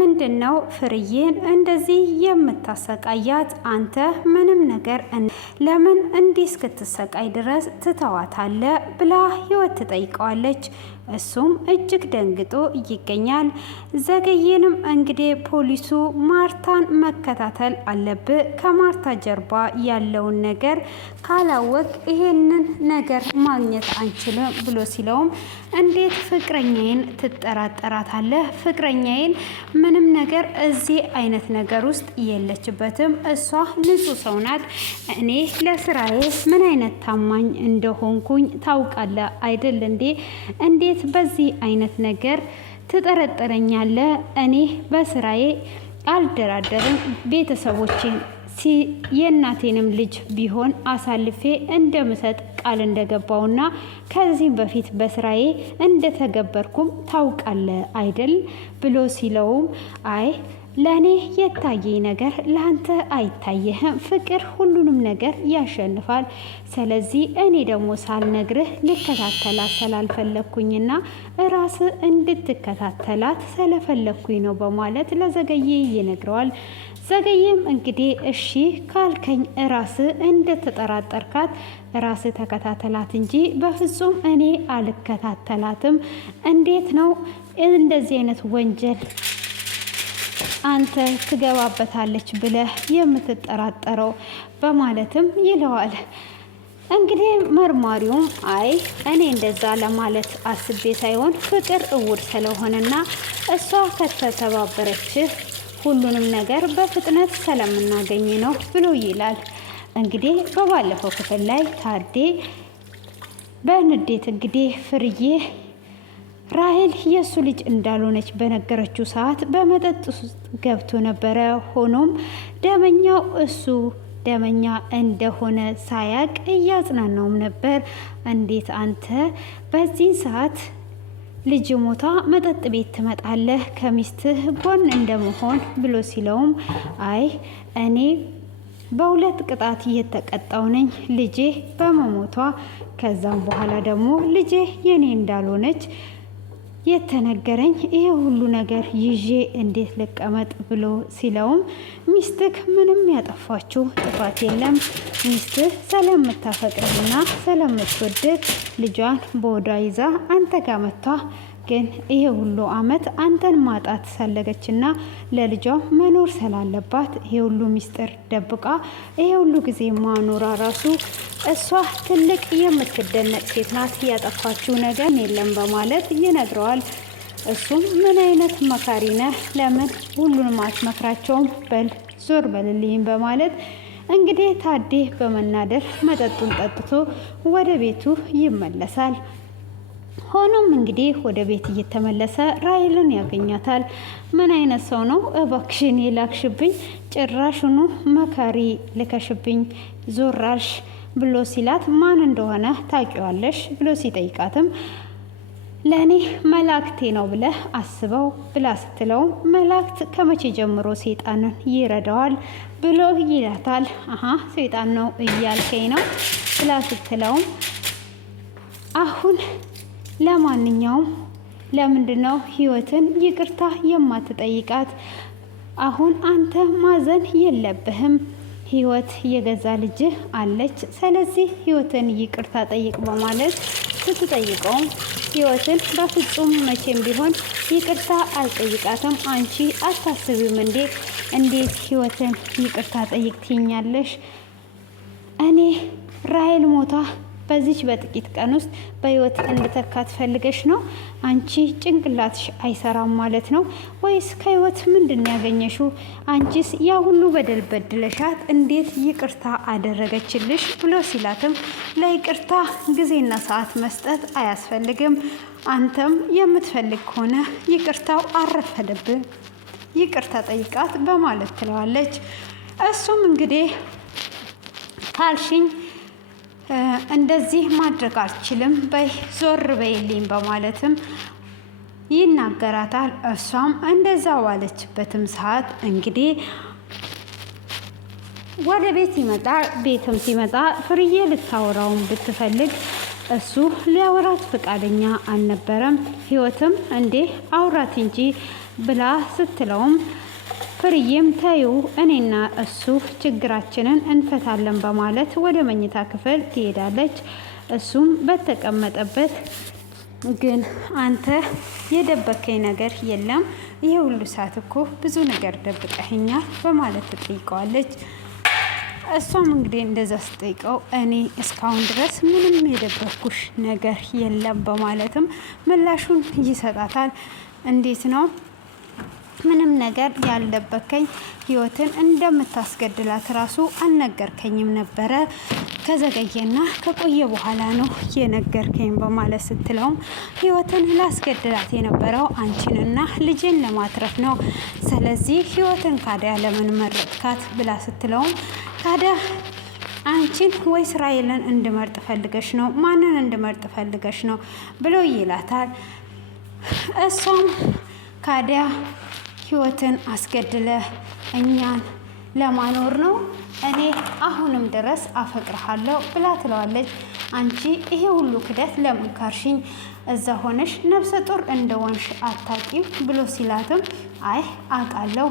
ለምንድነው ፍርዬን እንደዚህ የምታሰቃያት? አንተ ምንም ነገር ለምን እንዲህ እስክትሰቃይ ድረስ ትተዋታለህ? ብላ ህይወት ትጠይቀዋለች። እሱም እጅግ ደንግጦ ይገኛል። ዘገየንም እንግዲህ ፖሊሱ ማርታን መከታተል አለብህ፣ ከማርታ ጀርባ ያለውን ነገር ካላወቅ ይሄንን ነገር ማግኘት አንችልም ብሎ ሲለውም እንዴት ፍቅረኛዬን ትጠራጠራታለህ? ፍቅረኛዬን ምንም ነገር እዚህ አይነት ነገር ውስጥ የለችበትም። እሷ ንጹህ ሰው ናት። እኔ ለስራዬ ምን አይነት ታማኝ እንደሆንኩኝ ታውቃለህ አይደል እንዴ? እንዴት በዚህ አይነት ነገር ትጠረጠረኛለህ? እኔ በስራዬ አልደራደርም። ቤተሰቦቼን የእናቴንም ልጅ ቢሆን አሳልፌ እንደምሰጥ ቃል እንደገባውና ከዚህም በፊት በስራዬ እንደተገበርኩም ታውቃለህ አይደል ብሎ ሲለውም አይ ለኔ የታየኝ ነገር ላንተ አይታየህም። ፍቅር ሁሉንም ነገር ያሸንፋል። ስለዚህ እኔ ደግሞ ሳልነግርህ ልከታተላት ስላልፈለኩኝና ራስ እንድትከታተላት ስለፈለኩኝ ነው በማለት ለዘገየ ይነግረዋል። ዘገየም እንግዲህ እሺ ካልከኝ ራስ እንደተጠራጠርካት ራስ ተከታተላት እንጂ በፍጹም እኔ አልከታተላትም። እንዴት ነው እንደዚህ አይነት ወንጀል አንተ ትገባበታለች ብለህ የምትጠራጠረው? በማለትም ይለዋል። እንግዲህ መርማሪውም አይ እኔ እንደዛ ለማለት አስቤ ሳይሆን ፍቅር እውር ስለሆነና እሷ ከተተባበረችህ ሁሉንም ነገር በፍጥነት ስለምናገኝ ነው ብሎ ይላል። እንግዲህ በባለፈው ክፍል ላይ ታዴ በንዴት እንግዲህ ፍርዬ ራሄል የእሱ ልጅ እንዳልሆነች በነገረችው ሰዓት በመጠጥ ውስጥ ገብቶ ነበረ። ሆኖም ደመኛው እሱ ደመኛ እንደሆነ ሳያቅ እያጽናናውም ነበር። እንዴት አንተ በዚህ ሰዓት ልጅ ሞታ መጠጥ ቤት ትመጣለህ ከሚስትህ ጎን እንደመሆን ብሎ ሲለውም አይ እኔ በሁለት ቅጣት እየተቀጣው ነኝ፣ ልጄ በመሞቷ ከዛም በኋላ ደግሞ ልጄ የኔ እንዳልሆነች የተነገረኝ ይሄ ሁሉ ነገር ይዤ እንዴት ልቀመጥ ብሎ ሲለውም ሚስትህ ምንም ያጠፋችው ጥፋት የለም። ሚስትህ ስለምታፈቅርህና ስለምትወድህ ልጇን በወዷ ይዛ አንተ ጋር መጥቷ ግን ይሄ ሁሉ አመት አንተን ማጣት ፈለገችና ለልጇ መኖር ስላለባት ይሄ ሁሉ ሚስጥር ደብቃ ይሄ ሁሉ ጊዜ ማኖራ ራሱ እሷ ትልቅ የምትደነቅ ሴት ናት። ያጠፋችው ነገር የለም በማለት ይነግረዋል። እሱም ምን አይነት መካሪ ነህ? ለምን ሁሉንም አትመክራቸውም? በል ዞር በልልኝ በማለት እንግዲህ ታዴ በመናደር መጠጡን ጠጥቶ ወደ ቤቱ ይመለሳል። ሆኖም እንግዲህ ወደ ቤት እየተመለሰ ራሄልን ያገኛታል። ምን አይነት ሰው ነው እባክሽን የላክሽብኝ? ጭራሽኑ መካሪ ልከሽብኝ ዞራሽ ብሎ ሲላት ማን እንደሆነ ታውቂዋለሽ ብሎ ሲጠይቃትም ለእኔ መላእክቴ ነው ብለህ አስበው ብላ ስትለውም መላእክት ከመቼ ጀምሮ ሰይጣንን ይረዳዋል ብሎ ይላታል። አሀ ሰይጣን ነው እያልከኝ ነው ብላ ስትለውም አሁን ለማንኛውም ለምንድነው ህይወትን ይቅርታ የማትጠይቃት? አሁን አንተ ማዘን የለብህም። ህይወት የገዛ ልጅህ አለች። ስለዚህ ህይወትን ይቅርታ ጠይቅ በማለት ስትጠይቀውም ህይወትን በፍጹም መቼም ቢሆን ይቅርታ አልጠይቃትም። አንቺ አታስቢም እንዴ? እንዴት ህይወትን ይቅርታ ጠይቅ ትይኛለሽ? እኔ ራሄል ሞታ በዚች በጥቂት ቀን ውስጥ በህይወት እንድተካት ፈልገሽ ነው? አንቺ ጭንቅላትሽ አይሰራም ማለት ነው ወይስ ከህይወት ምንድን ያገኘሽው? አንቺስ ያ ሁሉ በደል በድለሻት እንዴት ይቅርታ አደረገችልሽ? ብሎ ሲላትም ለይቅርታ ጊዜና ሰዓት መስጠት አያስፈልግም። አንተም የምትፈልግ ከሆነ ይቅርታው አረፈደብህ፣ ይቅርታ ጠይቃት በማለት ትለዋለች። እሱም እንግዲህ ካልሽኝ እንደዚህ ማድረግ አልችልም፣ በይ ዞር በይልኝ በማለትም ይናገራታል። እሷም እንደዛ ባለችበትም ሰዓት እንግዲህ ወደ ቤት ይመጣል። ቤትም ሲመጣ ፍርዬ ልታወራውን ብትፈልግ እሱ ሊያወራት ፈቃደኛ አልነበረም። ህይወትም እንዴ አውራት እንጂ ብላ ስትለውም ፍርዬም ተዩ እኔና እሱ ችግራችንን እንፈታለን በማለት ወደ መኝታ ክፍል ትሄዳለች። እሱም በተቀመጠበት ግን አንተ የደበከኝ ነገር የለም? ይሄ ሁሉ ሰዓት እኮ ብዙ ነገር ደብቀኸኛል በማለት ትጠይቀዋለች። እሷም እንግዲህ እንደዛ ስጠይቀው እኔ እስካሁን ድረስ ምንም የደበኩሽ ነገር የለም በማለትም ምላሹን ይሰጣታል። እንዴት ነው ምንም ነገር ያልደበከኝ? ህይወትን እንደምታስገድላት ራሱ አልነገርከኝም ነበረ፣ ከዘገየና ከቆየ በኋላ ነው የነገርከኝ በማለት ስትለውም ህይወትን ላስገድላት የነበረው አንቺንና ልጄን ለማትረፍ ነው። ስለዚህ ህይወትን ካዲያ ለምን መረጥካት ብላ ስትለውም ታዲያ አንቺን ወይ እስራኤልን እንድመርጥ ፈልገሽ ነው? ማንን እንድመርጥ ፈልገሽ ነው ብሎ ይላታል። እሷም ካዲያ ህይወትን አስገድለ እኛን ለማኖር ነው? እኔ አሁንም ድረስ አፈቅርሃለሁ ብላ ትለዋለች። አንቺ ይሄ ሁሉ ክደት ለምን ካርሽኝ? እዛ ሆነሽ ነፍሰ ጡር እንደወንሽ አታቂም ብሎ ሲላትም አይ አውቃለሁ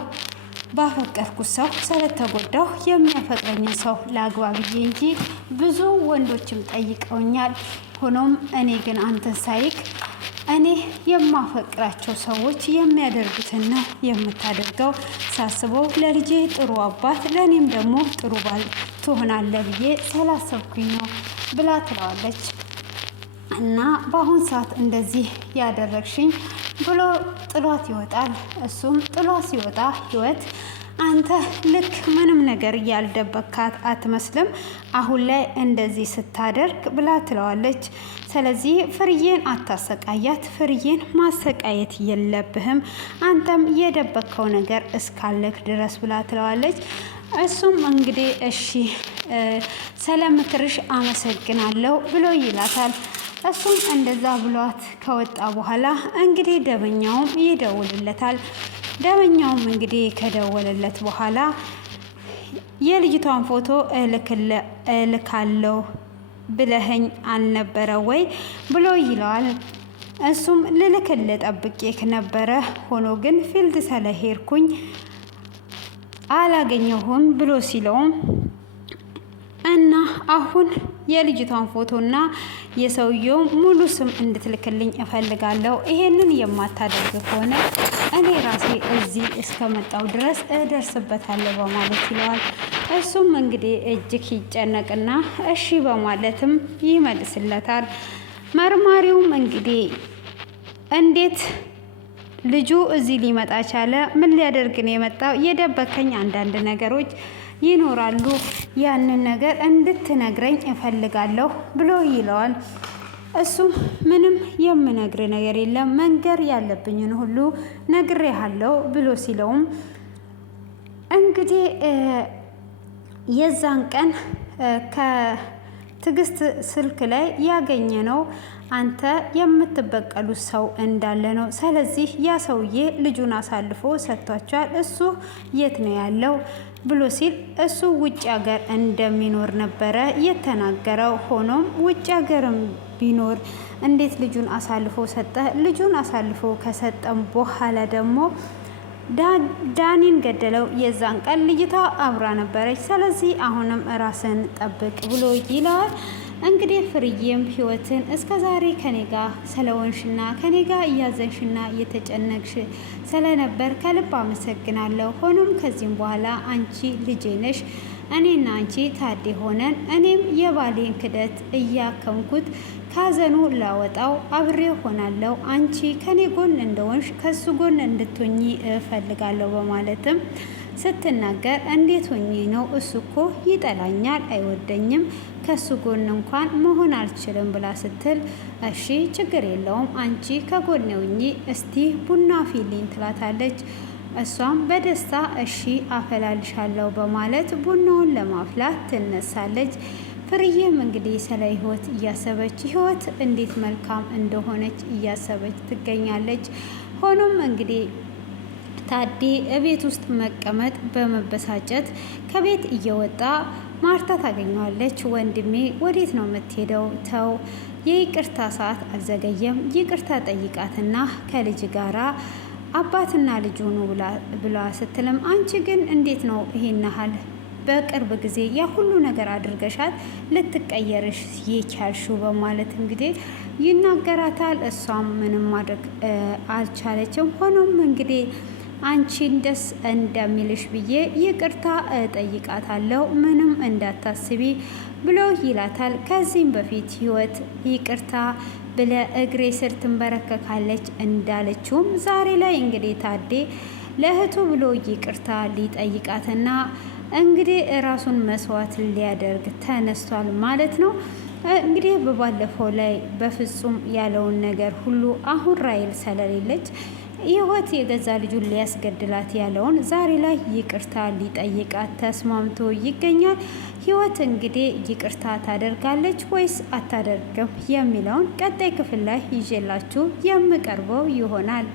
ባፈቀርኩት ሰው ስለተጎዳሁ የሚያፈቅረኝን ሰው ላግባ ብዬ እንጂ ብዙ ወንዶችም ጠይቀውኛል። ሆኖም እኔ ግን አንተን ሳይክ እኔ የማፈቅራቸው ሰዎች የሚያደርጉትን ነው የምታደርገው። ሳስበው ለልጄ ጥሩ አባት ለእኔም ደግሞ ጥሩ ባል ትሆናለህ ብዬ ስላሰብኩኝ ነው ብላ ትለዋለች። እና በአሁን ሰዓት እንደዚህ ያደረግሽኝ ብሎ ጥሏት ይወጣል። እሱም ጥሏት ሲወጣ ህይወት አንተ ልክ ምንም ነገር ያልደበካት አትመስልም አሁን ላይ እንደዚህ ስታደርግ ብላ ትለዋለች። ስለዚህ ፍርዬን አታሰቃያት፣ ፍርዬን ማሰቃየት የለብህም አንተም የደበከው ነገር እስካለክ ድረስ ብላ ትለዋለች። እሱም እንግዲህ እሺ ስለምክርሽ አመሰግናለሁ ብሎ ይላታል። እሱም እንደዛ ብሏት ከወጣ በኋላ እንግዲህ ደበኛውም ይደውልለታል። ደበኛውም እንግዲህ ከደወለለት በኋላ የልጅቷን ፎቶ እልካለሁ ብለኸኝ አልነበረ ወይ ብሎ ይለዋል። እሱም ልልክልህ ጠብቄክ ነበረ፣ ሆኖ ግን ፊልድ ስለሄድኩኝ አላገኘሁም ብሎ ሲለውም እና አሁን የልጅቷን ፎቶና የሰውየው ሙሉ ስም እንድትልክልኝ እፈልጋለሁ። ይሄንን የማታደርግ ከሆነ እኔ ራሴ እዚህ እስከመጣው ድረስ እደርስበታለሁ በማለት ይለዋል። እሱም እንግዲህ እጅግ ይጨነቅና እሺ በማለትም ይመልስለታል። መርማሪውም እንግዲህ እንዴት ልጁ እዚህ ሊመጣ ቻለ? ምን ሊያደርግ ነው የመጣው? የደበከኝ አንዳንድ ነገሮች ይኖራሉ፣ ያንን ነገር እንድትነግረኝ እፈልጋለሁ ብሎ ይለዋል። እሱም ምንም የምነግር ነገር የለም፣ መንገር ያለብኝን ሁሉ ነግሬሃለሁ ብሎ ሲለውም እንግዲህ የዛን ቀን ከትዕግስት ስልክ ላይ ያገኘ ነው አንተ የምትበቀሉት ሰው እንዳለ ነው። ስለዚህ ያ ሰውዬ ልጁን አሳልፎ ሰጥቷቸዋል። እሱ የት ነው ያለው ብሎ ሲል እሱ ውጭ ሀገር እንደሚኖር ነበረ የተናገረው። ሆኖም ውጭ ሀገርም ቢኖር እንዴት ልጁን አሳልፎ ሰጠ? ልጁን አሳልፎ ከሰጠም በኋላ ደግሞ ዳኒን ገደለው። የዛን ቀን ልጅቷ አብራ ነበረች። ስለዚህ አሁንም ራስን ጠብቅ ብሎ ይለዋል። እንግዲህ ፍርዬም ህይወትን እስከ ዛሬ ከኔጋ ስለወንሽና ከኔጋ እያዘንሽና እየተጨነቅሽ ስለነበር ከልብ አመሰግናለሁ። ሆኖም ከዚህም በኋላ አንቺ ልጄ ነሽ፣ እኔና አንቺ ታዴ ሆነን እኔም የባሌን ክደት እያከምኩት ካዘኑ ላወጣው አብሬ ሆናለሁ። አንቺ ከኔ ጎን እንደሆንሽ ከሱ ጎን እንድትሆኚ እፈልጋለሁ በማለትም ስትናገር እንዴት ሆኜ ነው? እሱ እኮ ይጠላኛል፣ አይወደኝም፣ ከሱ ጎን እንኳን መሆን አልችልም ብላ ስትል እሺ ችግር የለውም አንቺ ከጎኔ ሁኚ፣ እስቲ ቡና ፊልኝ ትላታለች። እሷም በደስታ እሺ አፈላልሻለሁ በማለት ቡናውን ለማፍላት ትነሳለች። ፍርዬም እንግዲህ ስለ ህይወት እያሰበች ህይወት እንዴት መልካም እንደሆነች እያሰበች ትገኛለች። ሆኖም እንግዲህ ታዴ እቤት ውስጥ መቀመጥ በመበሳጨት ከቤት እየወጣ ማርታ ታገኘዋለች። ወንድሜ ወዴት ነው የምትሄደው? ተው የይቅርታ ሰዓት አልዘገየም፣ ይቅርታ ጠይቃትና ከልጅ ጋራ አባትና ልጅ ሆኑ ብላ ስትልም አንቺ ግን እንዴት ነው ይሄን ያህል በቅርብ ጊዜ ያ ሁሉ ነገር አድርገሻት ልትቀየርሽ የቻልሽው? በማለት እንግዲህ ይናገራታል። እሷም ምንም ማድረግ አልቻለችም። ሆኖም እንግዲህ አንቺን ደስ እንደሚልሽ ብዬ ይቅርታ እጠይቃታለሁ፣ ምንም እንዳታስቢ ብሎ ይላታል። ከዚህም በፊት ህይወት ይቅርታ ብለ እግሬ ስር ትንበረከካለች እንዳለችውም ዛሬ ላይ እንግዲህ ታዴ ለእህቱ ብሎ ይቅርታ ሊጠይቃትና እንግዲህ ራሱን መስዋዕት ሊያደርግ ተነስቷል ማለት ነው። እንግዲህ በባለፈው ላይ በፍጹም ያለውን ነገር ሁሉ አሁን ራሔል ስለሌለች ህይወት የገዛ ልጁን ሊያስገድላት ያለውን ዛሬ ላይ ይቅርታ ሊጠይቃት ተስማምቶ ይገኛል። ህይወት እንግዲህ ይቅርታ ታደርጋለች ወይስ አታደርግም የሚለውን ቀጣይ ክፍል ላይ ይዤላችሁ የምቀርበው ይሆናል።